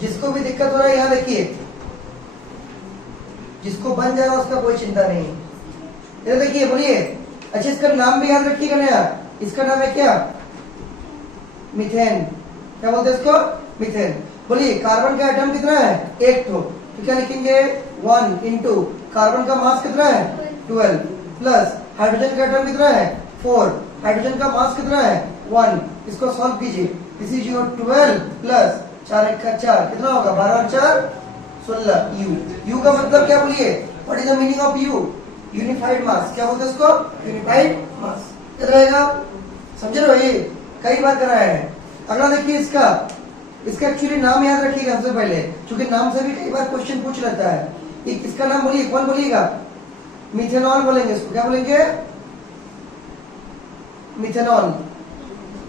जिसको भी दिक्कत हो रहा है यहाँ देखिए, जिसको बन जा रहा है उसका कोई चिंता नहीं। इधर देखिए, बोलिए। अच्छा, इसका नाम भी याद रखिएगा ना यार, इसका नाम है क्या? मीथेन। क्या बोलते हैं इसको? मीथेन। बोलिए, कार्बन का एटम कितना है? एक तो क्या लिखेंगे? 1 इंटू कार्बन का मास कितना है? 12 प्लस हाइड्रोजन का एटम कितना है? 4। हाइड्रोजन का मास कितना है? 1। इसको सॉल्व कीजिए। दिस इज योर 12 प्लस 4 1 का 4 कितना होगा? 12 और 4 16 यू। यू का मतलब क्या बोलिए? What is the meaning of U? Unified mass. क्या बोलते हैं उसको? Unified mass. क्या रहेगा? समझे रहे? ये कई बार कराया है। अगला देखिए, इसका एक्चुअली नाम याद रखिएगा सबसे पहले, क्योंकि नाम से भी कई बार क्वेश्चन पूछ लेता है। इसका नाम बोलिए, कौन बोलिएगा? मिथेनॉल बोलेंगे इसको। क्या बोलेंगे? मिथेनॉल।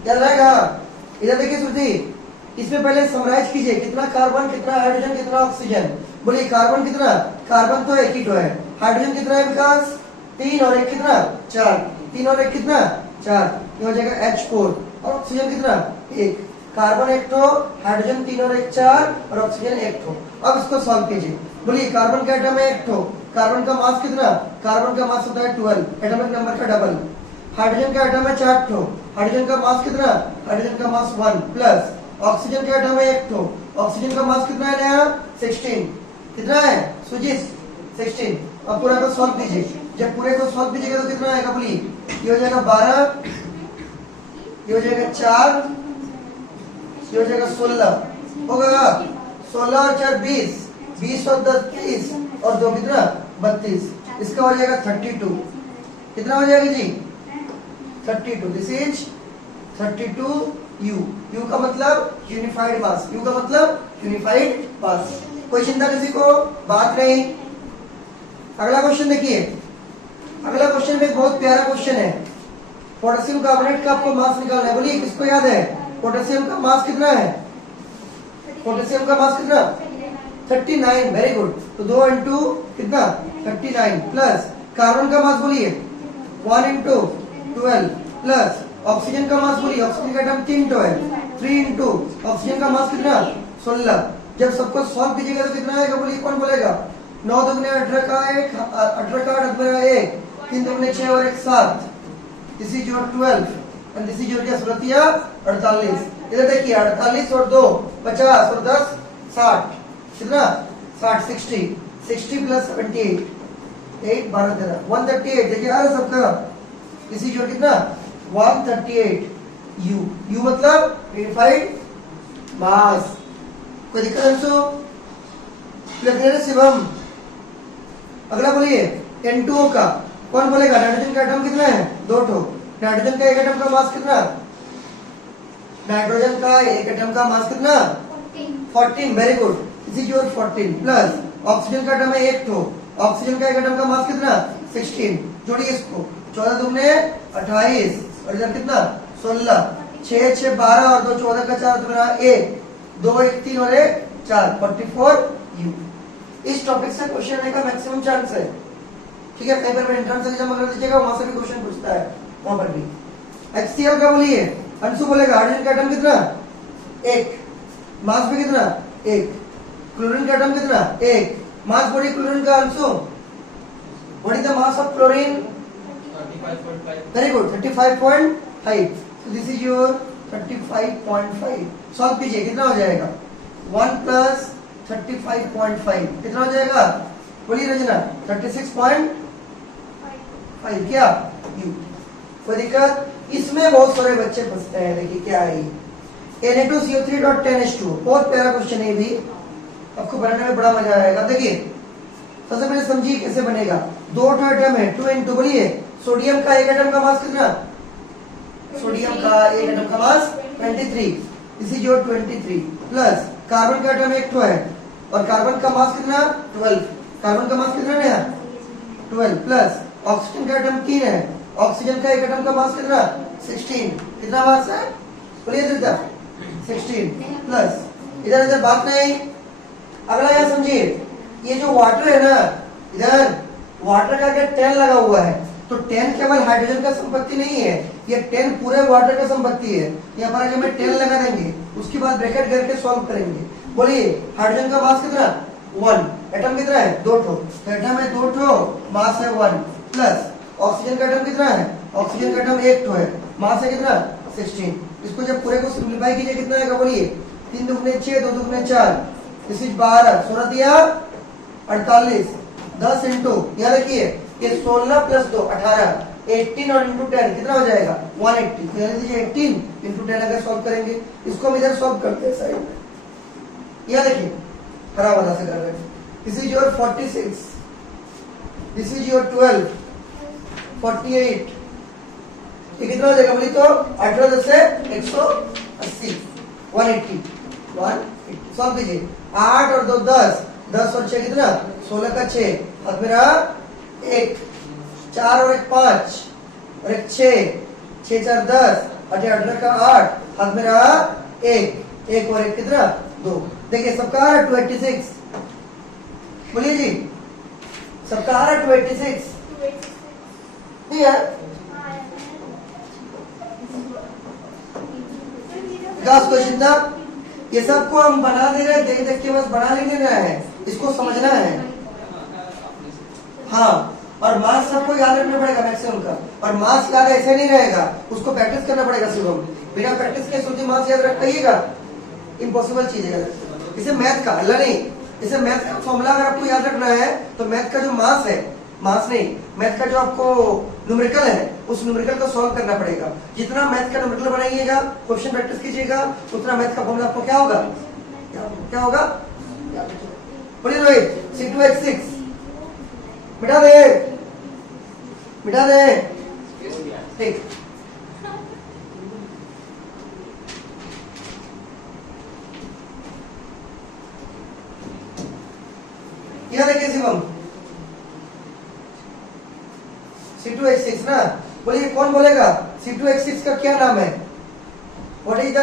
याद रहेगा? इधर देखिए श्रुति, इसमें पहले समराइज कीजिए, कितना कार्बन, कितना हाइड्रोजन, कितना ऑक्सीजन। बोलिए, कार्बन कितना? कार्बन तो एक ही तो है। हाइड्रोजन कितना है विकास? 3 और 1 कितना? 4। 3 और 1 कितना? 4। ये हो जाएगा H4। और ऑक्सीजन कितना? 1। कार्बन एक तो, हाइड्रोजन 3 और 1 4 और ऑक्सीजन एक तो। अब इसको सॉल्व कीजिए। बोलिए, कार्बन का एटम है एक तो, कार्बन का मास कितना? कार्बन का मास होता है 12, एटॉमिक नंबर का डबल। हाइड्रोजन का एटम है 4 तो, हाइड्रोजन का मास कितना? हाइड्रोजन का मास 1 प्लस ऑक्सीजन का एटम है एक तो, ऑक्सीजन का मास कितना है नया? 16। कितना है सुजीत? 16। अब पूरा को सॉल्व कीजिए। जब पूरे को सॉल्व कीजिएगा तो कितना आएगा? बोलिए, ये हो जाएगा 12, ये हो जाएगा 4, ये हो जाएगा 16 होगा। 16 और 4 20, 20 और 10 30 और 2 कितना? 32। इसका हो जाएगा 32। कितना हो जाएगा जी? 32। This is 32 you. यू का मतलब यूनिफाइड मास। यू का मतलब यूनिफाइड मास। कोई चिंता किसी को? बात नहीं। अगला क्वेश्चन देखिए। अगला क्वेश्चन में बहुत प्यारा क्वेश्चन है। पोटेशियम कार्बोनेट का आपको मास निकालना है। बोलिए, किसको याद है? पोटेशियम का मास कितना है? पोटेशियम का मास कितना? 39। Very good. तो 2 इंटू कितना? 39 प्लस कार्बन का मास बोलिए 1 इंटू 12 प्लस ऑक्सीजन का मास बोलिए, ऑक्सीजन का एटम 3 तो है, 3 इंटू ऑक्सीजन का मास कितना? 16। जब सबको सॉल्व कीजिएगा तो कितना आएगा? बोलिए, कौन बोलेगा? 9 दूनी 18 का 1, 18 का 8 मेरा 1, 3 दूनी 6 और 1 7। This is your 12 and this is your क्या सुरतिया? 48। इधर देखिए, 48 और 2 50 और 10 60। कितना? 60 60 60 प्लस 78 8 12 13 138। देखिए आ रहा सबका। दिस इज योर कितना? 138 यू। यू मतलब यूनिफाइड मास। कोई दिक्कत है? शिवम। अगला बोलिए, N2O का कौन बोलेगा? नाइट्रोजन का एटम कितना है? 2 ठो। नाइट्रोजन का एक एटम का मास कितना? नाइट्रोजन का एक एटम का मास कितना? 14। Very good. This is your 14 plus oxygen का एटम है एक ठो, ऑक्सीजन का एक एटम का मास कितना? 16। जोड़िए इसको, 14 दूने 28 और इधर कितना? 16। 6 6 12 और 2 14 का 4 तो मेरा 1 2 1 3 और 1 4 44 यू। इस टॉपिक से क्वेश्चन आने का मैक्सिमम चांस है। ठीक है, कहीं पर एंट्रेंस एग्जाम अगर दीजिएगा वहां से भी क्वेश्चन पूछता है, वहां पर भी। HCl का बोलिए, अंशु बोलेगा हाइड्रोजन का एटम कितना? 1। मास भी कितना? 1। क्लोरीन का एटम कितना? 1। मास बोलिए क्लोरीन का Anshu. What is the mass of chlorine? 35.5। Very good, 35.5। So this is your 35.5। Solve कीजिए, कितना हो जाएगा? 1 प्लस 35.5 कितना हो जाएगा? बोलिए रचना। 36.5 क्या? यू। कोई दिक्कत? इसमें बहुत सारे बच्चे फंसते हैं। देखिए क्या है, Na2CO3.10H2। बहुत प्यारा क्वेश्चन है, भी आपको बनाने में बड़ा मजा आएगा। देखिए सबसे पहले समझिए कैसे बनेगा। 2 एटम है, 2 इंटू बोलिए सोडियम का एक एटम का मास कितना? सोडियम का एक एटम का मास 23। This is your 23 plus carbon का एटम एक है और कार्बन का मास कितना? 12। कार्बन का मास कितना है? 12 प्लस ऑक्सीजन का एटम 3 है, ऑक्सीजन का एक एटम का मास कितना? 16। कितना मास है? बोलिए इधर 16 प्लस इधर इधर बात नहीं। अगला यह समझिए, ये जो वाटर है ना, इधर वाटर का क्या 10 लगा हुआ है, तो 10 केवल हाइड्रोजन का संपत्ति नहीं है, ये 10 पूरे वाटर का संपत्ति है। यहाँ पर अगर मैं 10 लगा देंगे उसके बाद ब्रैकेट करके सॉल्व करेंगे। बोलिए हाइड्रोजन का मास कितना 1, एटम कितना है 2 ठो, तो एटम है 2 ठो, मास है 1, प्लस ऑक्सीजन का एटम कितना है, ऑक्सीजन का एटम 1 ठो है, मास है कितना 16। इसको जब पूरे को सिंपलीफाई कीजिए कितना आएगा बोलिए 3 दुगने 6, 2 दुगने 4, दिस इज 12, 16 दिया 48, 10 इंटू यहाँ रखिए ये 16 प्लस 2 18, 18 और इंटू 10 कितना हो जाएगा 180, तो यहाँ लीजिए 18 इंटू 10 अगर सॉल्व करेंगे, इसको हम इधर सॉल्व करते हैं साइड में, यहाँ देखिए हरा वाला से कर रहे हैं। This is your 46, this is your 12, 48, ये कितना हो जाएगा बोली तो 18 10 से 180, 180 सॉल्व कीजिए। 8 और 2 10, 10 और 6 कितना 16 का 6, अब मेरा 1, 4 और 1 5 और 1 6, 6 4 10, 18 का 8, अब मेरा 1 और 1 कितना 2। देखिए सबका आ रहा 286, बोलिए जी सबका आ रहा 286 नहीं यार, विकास क्वेश्चन था ये सबको हम बना दे रहे हैं, देख देख के बस बना नहीं देना है, इसको समझना है। हाँ और मास सबको याद रखना पड़ेगा मैक्सिमम का, और मास याद ऐसे नहीं रहेगा, उसको प्रैक्टिस करना पड़ेगा शुरू में, बिना प्रैक्टिस के सोचिए मास याद रख पाइएगा, इम्पॉसिबल चीज है। इसे मैथ का हल्ला नहीं, इसे मैथ का फॉर्मूला अगर आपको याद रखना है तो मैथ का जो मास है, मास नहीं मैथ का जो आपको न्यूमेरिकल है उस न्यूमेरिकल को सॉल्व करना पड़ेगा। जितना मैथ का न्यूमेरिकल बनाइएगा, क्वेश्चन प्रैक्टिस कीजिएगा, उतना मैथ का फॉर्मूला आपको क्या होगा, क्या होगा बोलिए रोहित, C2H6 मिटा दे ठीक। यह देखिए शिवम C2H6 ना, बोलिए कौन बोलेगा C2H6 का क्या नाम है, what is the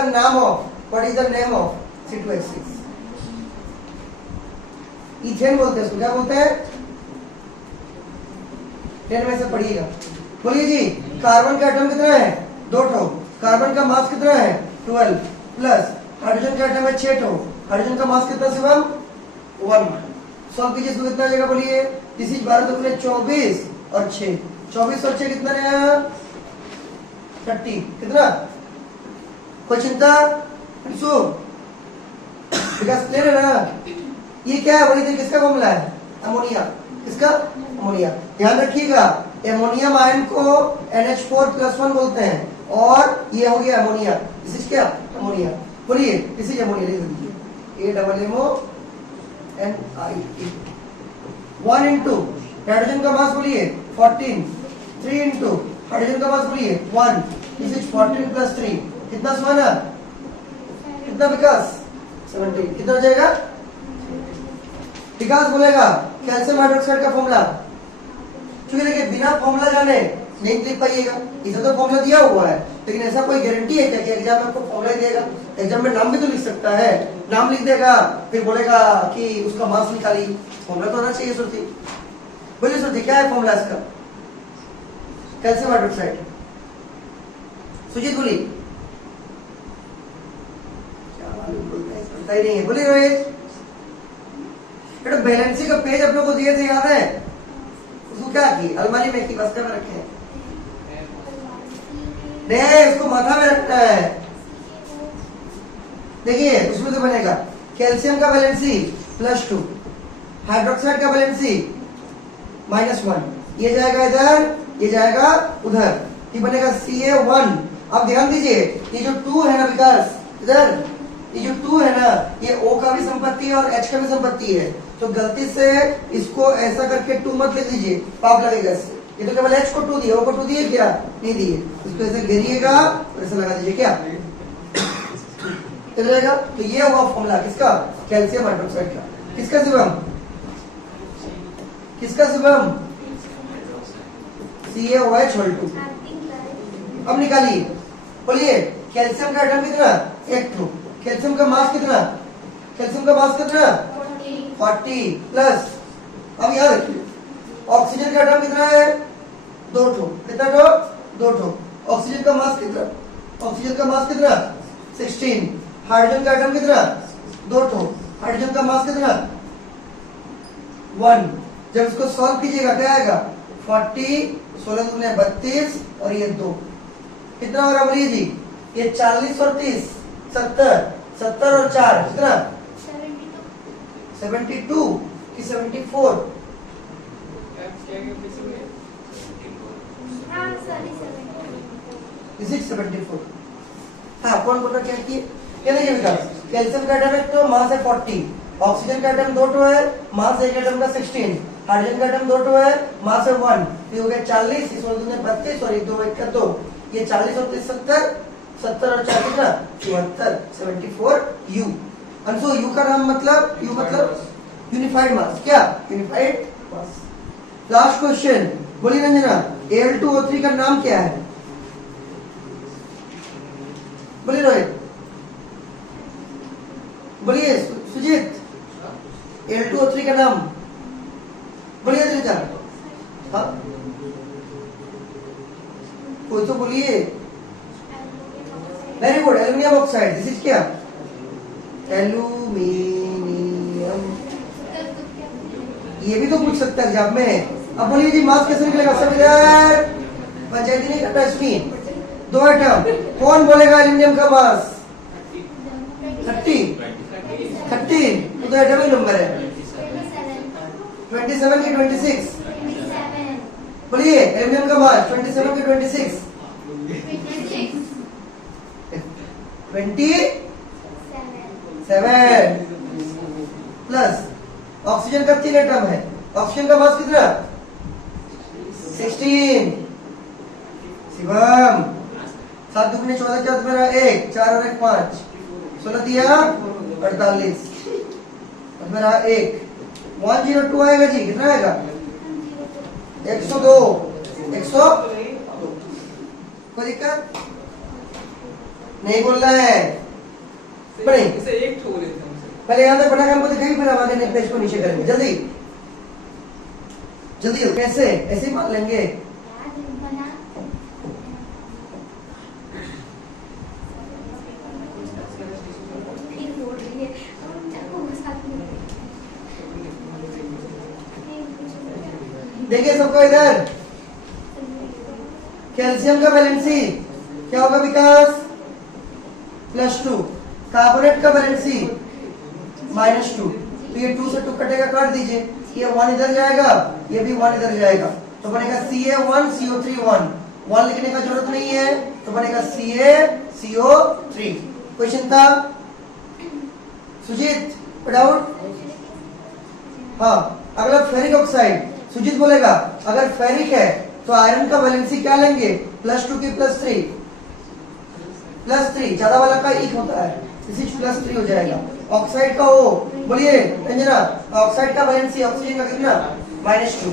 name of C2H6? Ethane बोलते हैं इसको, क्या बोलते हैं 10 में से पढ़िएगा। बोलिए जी कार्बन का एटम कितना है 2 ठो, कार्बन का मास कितना है 12, प्लस हाइड्रोजन का एटम है 6 ठो, हाइड्रोजन का मास कितना शिवम 1। सॉल्व कीजिए इसको कितना आ जाएगा बोलिए, दिस इज 12 दुगने 24 और 6, 24 और 6 कितना है 30, कितना कोई चिंता सो विकास क्लियर है ना। ये क्या है बोलिए किसका फॉर्मूला है, अमोनिया, किसका अमोनिया। ध्यान रखिएगा एमोनियम आयन को NH4+1 बोलते हैं, और ये हो गया अमोनिया, दिस इज क्या अमोनिया। बोलिए दिस इज अमोनिया, लिख दीजिए AMMONIA। 1 इंटू हाइड्रोजन का मास बोलिए 14, 3 इंटू हाइड्रोजन का मास बोलिए 1, दिस इज 14 प्लस 3 कितना सुना, कितना विकास 17, कितना हो जाएगा विकास बोलेगा कैल्शियम हाइड्रोक्साइड का फॉर्मूला। क्योंकि देखिए बिना फॉर्मूला जाने नहीं लिख पाइएगा, इसे तो फॉर्मूला दिया हुआ है, लेकिन ऐसा कोई गारंटी है क्या कि एग्जाम में आपको फॉर्मूला ही देगा? एग्जाम में नाम भी तो लिख सकता है, नाम लिख देगा फिर बोलेगा कि उसका मार्क्स निकाली, फॉर्मूला तो आना चाहिए। श्रुति बोलिए श्रुति क्या है फॉर्मूला इसका कैल्शियम हाइड्रोक्साइड, सुजीत बोली पता ही नहीं है, बोलिए रोहित। बेटा बैलेंसी का पेज आप लोग को दिए थे याद है, उसको क्या की अलमारी में की बस्ते में रखे नहीं, उसको माथा में रखना है। देखिए उसमें तो बनेगा कैल्शियम का बैलेंसी +2, हाइड्रोक्साइड का बैलेंसी -1, ये जाएगा इधर, ये जाएगा उधर, ये बनेगा Ca1। अब ध्यान दीजिए ये जो 2 है ना विकास, इधर ये जो 2 है ना, ये O का भी संपत्ति है और H का भी संपत्ति है, तो गलती से इसको ऐसा करके 2 मत लिख दीजिए, पाप लगेगा इससे। ये तो केवल H को 2 दिए, O को 2 दिए क्या नहीं दिए, इसको ऐसे घेरिएगा और ऐसे लगा दीजिए क्या रहेगा। तो ये हुआ फॉर्मूला किसका कैल्शियम हाइड्रोक्साइड का, किसका शिवम, किसका शिवम CaOH2। अब निकालिए, बोलिए कैल्शियम का एटम कितना 1 ठो, कैल्शियम का मास कितना, कैल्शियम का मास कितना 40 प्लस, अब याद रखिए ऑक्सीजन का एटम कितना है 2 ठो, कितना ठो 2 ठो, ऑक्सीजन का मास कितना, ऑक्सीजन का मास कितना 16, हाइड्रोजन का एटम कितना, 2 ठो, हाइड्रोजन का मास कितना, 1। जब इसको सॉल्व कीजिएगा क्या आएगा, 40, 16 दूनी 32 और ये 2, कितना होगा बोलिए जी, ये 40 और 30 70, 70 और 4 कितना, 72 कि 74, इज इट 74? हाँ, कौन बोल रहा क्या किए, क्या नहीं विकास, कैल्शियम का एटम एक तो मास है 40, ऑक्सीजन का एटम 2 टो है, मास एक एटम का 16, हाइड्रोजन का एटम 2 टो है, मास है 1, ये हो गया 40, इस वाले ने 32 और 2 1 का 2, ये 40 और 30 70, 70 और 4 कितना 74, 74 यू। अंशु यू का नाम मतलब, यू मतलब यूनिफाइड मास, क्या यूनिफाइड मास। लास्ट क्वेश्चन बोलिए रंजना, Al2O3 का नाम क्या है, बोलिए रोहित, बोलिए सुजीत, Al2O3 का नाम बोलिए अद्रिता, हाँ कोई तो बोलिए, very good, aluminium oxide, this is क्या, एल्यूमिनियम, ये भी तो पूछ सकता है एग्जाम में। अब बोलिए जी मास कैसे निकलेगा, सब इधर पंचायती नहीं करता इसमें, 2 आइटम, कौन बोलेगा एल्यूमिनियम का मास 30, 13 तो एटम ही नंबर है, 27 की 26, बोलिए एल्यूमिनियम का मास 27 की 26, 27 प्लस ऑक्सीजन का 3 एटम है, ऑक्सीजन का मास कितना 16, शिवम 7 दूनी 14 4 मेरा 1 4 और 1 5 16 दिया 48 मेरा 1 102 आएगा जी, कितना आएगा 102, 100 कोई दिक्कत नहीं, बोल रहा है पढ़े इसे एक ठो लेते हैं पहले यहाँ तक पढ़ा के हमको दिखाई, फिर हम आगे पेज को नीचे करेंगे, जल्दी जल्दी। कैसे ऐसे ही मान लेंगे, देखिए सबको इधर, कैल्शियम का वैलेंसी क्या होगा विकास +2, कार्बोनेट का वैलेंसी -2, तो ये 2 से 2 कटेगा, काट दीजिए, ये 1 इधर जाएगा, ये भी 1 इधर जाएगा, तो बनेगा Ca1 CO3 1 लिखने का जरूरत नहीं है, तो बनेगा CaCO3। कोई चिंता, सुजीत डाउट, हाँ अगला फेरिक ऑक्साइड, सुजीत बोलेगा अगर फेरिक है तो आयरन का वैलेंसी क्या लेंगे, +2 की +3, ज्यादा वाला का एक होता है, इसी +3 हो जाएगा। ऑक्साइड का ओ बोलिए रंजना, ऑक्साइड का वैलेंसी ऑक्सीजन का कितना -2,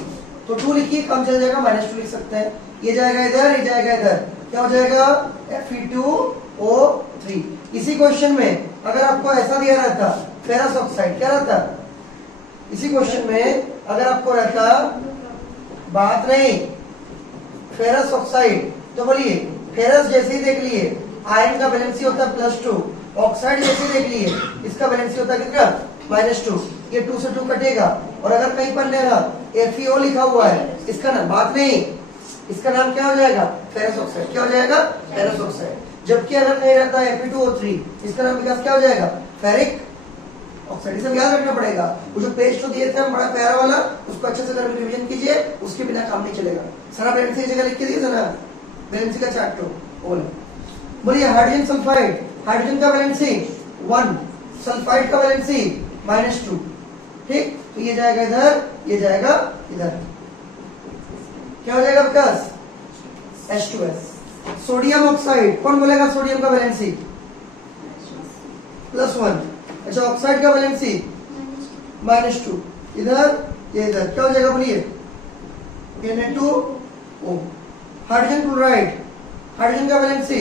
तो 2 लिखिए, कम चल जाएगा, -2 लिख सकते हैं, ये जाएगा इधर, ये जाएगा इधर, क्या हो जाएगा Fe2O3। इसी क्वेश्चन में अगर आपको ऐसा दिया रहता फेरस ऑक्साइड, क्या रहता, इसी क्वेश्चन में अगर आपको रहता बात नहीं फेरस ऑक्साइड, तो बोलिए फेरस जैसे ही देख लिए आयरन का वैलेंसी होता है +2, ऑक्साइड जैसे देख लिए इसका वैलेंसी होता है कितना -2, ये 2 से 2 कटेगा, और अगर कहीं पर लेगा FeO लिखा हुआ है, इसका नाम बात नहीं, इसका नाम क्या हो जाएगा फेरस ऑक्साइड, क्या हो जाएगा फेरस ऑक्साइड। जबकि अगर कहीं रहता है Fe2O3, इसका नाम विकास क्या हो जाएगा फेरिक ऑक्साइड। इसे याद रखना पड़ेगा, वो जो पेज तो दिए थे हम बड़ा प्यारा वाला, उसको अच्छे से अगर रिवीजन कीजिए, उसके बिना काम नहीं चलेगा। सारा वैलेंसी की जगह लिख के दिए थे ना, वैलेंसी का चार्ट तो बोलिए हाइड्रोजन सल्फाइड, हाइड्रोजन का वैलेंसी 1, सल्फाइड का वैलेंसी -2, ठीक, तो ये जाएगा इधर, ये जाएगा इधर, क्या हो जाएगा विकास H2S। सोडियम ऑक्साइड, कौन बोलेगा सोडियम का वैलेंसी +1, अच्छा ऑक्साइड का वैलेंसी -2, इधर ये इधर, क्या हो जाएगा बोलिए Na2O। हाइड्रोजन क्लोराइड, हाइड्रोजन का वैलेंसी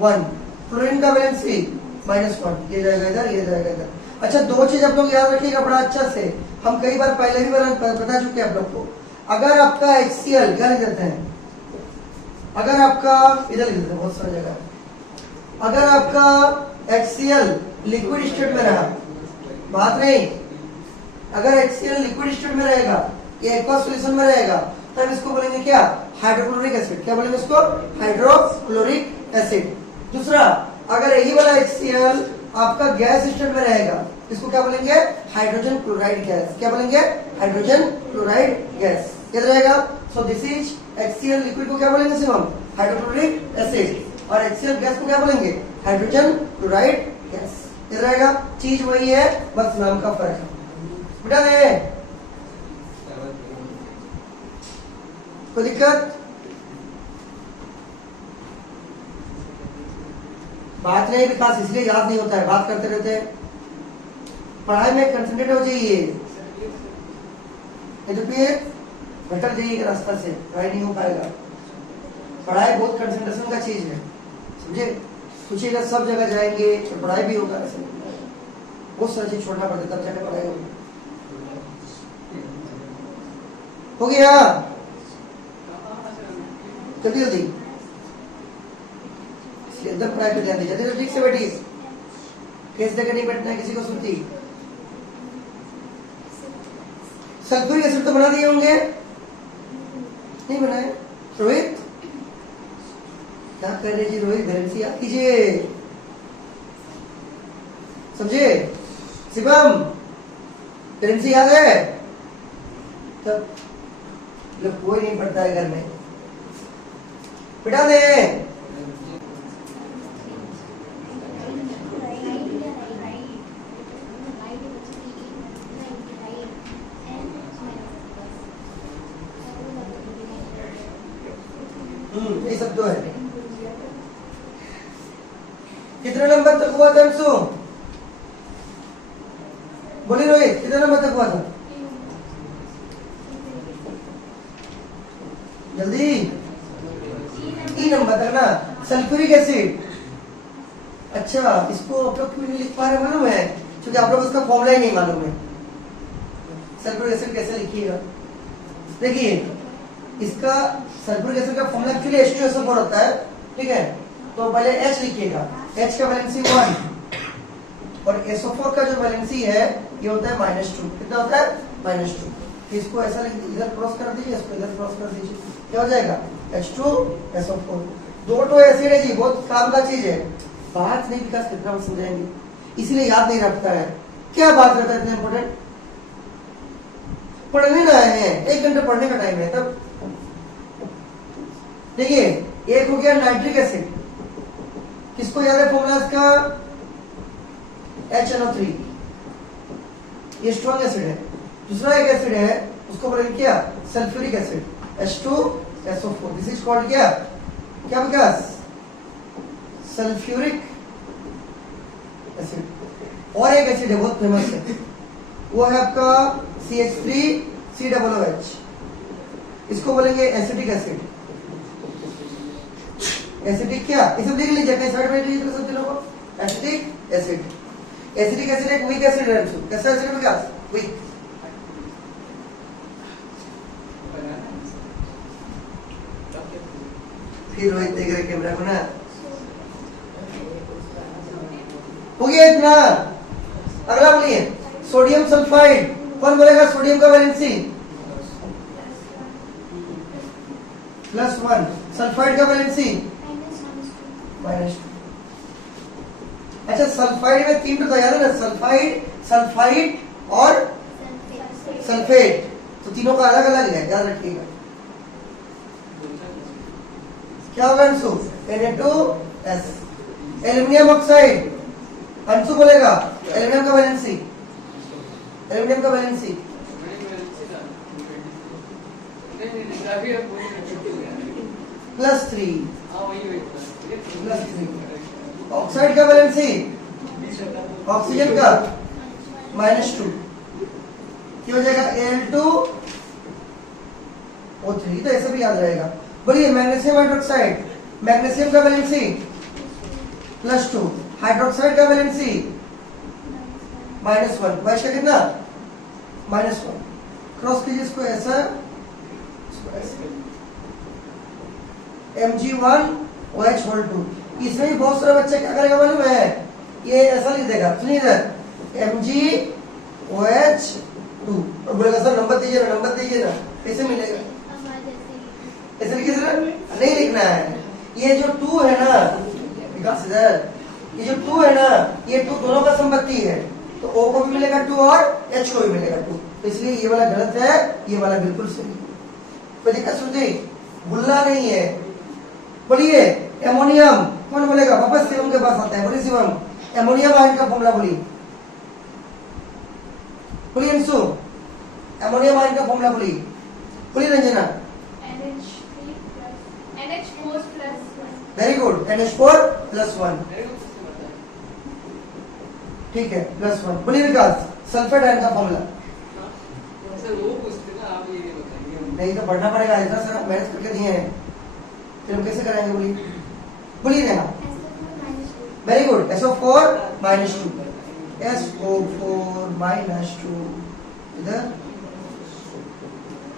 1, क्लोरीन का वैलेंसी -1, ये जाएगा इधर, ये जाएगा इधर। अच्छा दो चीज आप लोग याद रखिएगा बड़ा अच्छा से, हम कई बार पहले भी बता चुके हैं आप लोग को, अगर आपका HCl क्या लिख देते हैं, अगर आपका इधर लिख देते हैं बहुत सारी जगह, अगर आपका HCl लिक्विड स्टेट में रहा, बात नहीं। अगर HCl लिक्विड स्टेट में रहेगा, ये एक्वा सॉल्यूशन में रहेगा, तब इसको बोलेंगे क्या? Hydrochloric acid. क्या बोलेंगे इसको? Hydrochloric acid. दूसरा, अगर यही वाला HCl आपका गैस स्टेट में रहेगा, इसको क्या बोलेंगे? Hydrogen chloride gas. क्या बोलेंगे? Hydrogen chloride gas. याद रहेगा? So this is HCl liquid को क्या बोलेंगे सिर्फ हम? Hydrochloric acid. और HCl गैस को क्या बोलेंगे? Hydrogen chloride gas. याद रहेगा? चीज वही है, बस नाम का फर्क है। बेटा दे कोई दिक्कत? बात नहीं विकास, इसलिए याद नहीं होता है, बात करते रहते हैं। पढ़ाई में कंसंट्रेट हो जाइए, नहीं तो फिर भटक जाइएगा रास्ता से, पढ़ाई नहीं हो पाएगा। पढ़ाई बहुत कंसंट्रेशन का चीज है, समझे? सोचिएगा सब जगह जाएंगे तो पढ़ाई भी होगा, ऐसे बहुत सारी चीज छोड़ना पड़ता है तब जाकर पढ़ाई होगी। हो गया? जल्दी जल्दी इधर पढ़ाई पे ध्यान दीजिए। जल्दी ठीक से बैठिए, किस जगह नहीं बैठना है किसी को सुनती। सल्फ्यूरिक एसिड तो बना दिए होंगे, नहीं बनाए? रोहित क्या कर रहे जी? रोहित वैलेंसी याद कीजिए, समझे? शिवम वैलेंसी याद है? तब लोग कोई नहीं पढ़ता है घर में, बिठा दे। ये सब तो है। कितने नंबर तक हुआ था अंशु? बोली रोहित, कितने नंबर तक हुआ था? जल्दी, 3 नंबर तक ना। सल्फ्यूरिक एसिड, अच्छा इसको आप लोग क्यों नहीं लिख पा रहे मालूम है? क्योंकि आप लोग उसका फॉर्मूला ही नहीं मालूम है। सल्फ्यूरिक एसिड कैसे लिखिएगा? देखिए, इसका सल्फ्यूरिक एसिड का फॉर्मूला एक्चुअली H2SO4 होता है, ठीक है? तो पहले H लिखिएगा, H का वैलेंसी 1 और SO4 का जो वैलेंसी है ये होता है -2। कितना होता है? -2। इसको ऐसा लिख दीजिए, इधर क्रॉस कर दीजिए, इसको इधर क्रॉस कर दीजिए, क्या हो जाएगा? H2SO4। दो तो एसिड है जी, बहुत काम का चीज है। बात नहीं विकास कितना समझाएंगे, इसीलिए याद नहीं रखता है। क्या बात करता है इतना इंपॉर्टेंट? पढ़ने ना आए हैं, 1 घंटे पढ़ने का टाइम है तब। देखिए, एक हो गया नाइट्रिक एसिड, किसको याद है फॉर्मूला इसका? HNO3, ये स्ट्रॉन्ग एसिड है। दूसरा एक एसिड है, उसको बोलेंगे क्या? Sulphuric acid, H2SO4। This is called क्या? क्या विकास? Sulphuric acid. और एक एसिड है बहुत फेमस है, वो है आपका CH3COOH, इसको बोलेंगे एसिटिक एसिड। एसिडिक क्या? इसे लिख लीजिए अपने साइड में, लीजिए सब दिनों को। Acidic acid. एसिडिक एसिड एक वीक एसिड है। कैसा एसिड है विकास? वीक। फिर रोहित देख रहे कैमरा को ना। हो गया इतना? अगला बोलिए, सोडियम सल्फाइड। कौन बोलेगा सोडियम का वैलेंसी? +1। सल्फाइड का वैलेंसी? -2। अच्छा, सल्फाइड में 3 तो याद है ना? सल्फाइड, सल्फाइड और सल्फेट, तो तीनों का अलग अलग है, याद रखिएगा। क्या होगा Anshu? Na2S। Aluminium oxide, Anshu बोलेगा एल्यूमिनियम का वैलेंसी। एल्यूमिनियम का वैलेंसी +3। ऑक्साइड का वैलेंसी ऑक्सीजन का -2, क्या हो जाएगा? Al2O3। तो ऐसे भी याद रहेगा। बोलिए मैग्नीशियम हाइड्रोक्साइड। मैग्नीशियम का वैलेंसी +2, हाइड्रोक्साइड का वैलेंसी -1। वैसे का कितना? -1। क्रॉस कीजिए इसको ऐसा, Mg1OH2। इसमें भी बहुत सारे बच्चे क्या करेगा मालूम है? ये ऐसा लिख देगा, सुनिए इधर MgOH2 और बोलेगा सर नंबर दीजिए ना, नंबर दीजिए ना, कैसे मिलेगा? ऐसे लिखिए सर, नहीं लिखना है। ये जो 2 है ना विकास इधर, ये जो 2 है ना, ये 2 दोनों का संपत्ति है, तो O को भी मिलेगा 2 और H को भी मिलेगा 2, तो इसलिए ये वाला गलत है, ये वाला बिल्कुल सही है। कोई दिक्कत सुनते भूलना नहीं है। बोलिए एमोनियम, कौन बोलेगा? वापस शिवम के पास आता है, बोलिए शिवम एमोनियम आयन का फॉर्मूला बोलिए, बोलिए अंशु एमोनियम आयन का फॉर्मूला बोलिए, बोलिए रंजना। वेरी गुड, NH4+1, ठीक है +1। बोलिए विकास सल्फेट आयन का फॉर्मूला। नहीं तो पढ़ना पड़ेगा, इतना सारा मेहनत करके दिए हैं, फिर हम कैसे कराएंगे? बोलिए, बोलिए Neha. Very good, SO4 -2, SO4 -2 इधर।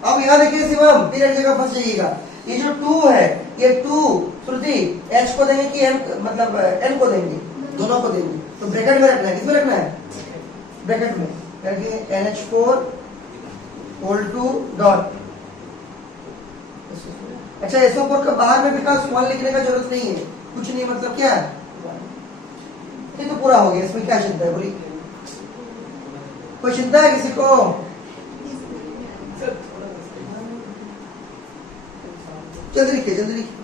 अब यहाँ देखिए शिवम, फिर एक जगह फंस जाइएगा। ये जो 2 है, ये 2 श्रुति H को देंगे कि N, मतलब N को देंगे? दोनों को देंगे, तो ब्रैकेट में रखना है। किसमें रखना है? ब्रैकेट में करके NH4 डॉट। अच्छा SO4 का बाहर में विकास 1 लिखने का जरूरत नहीं है, कुछ नहीं, मतलब क्या है, ये तो पूरा हो गया, इसमें क्या चिंता है? बोलिए, कोई चिंता है किसी को? जल्दी लिखिए, जल्दी लिखिए।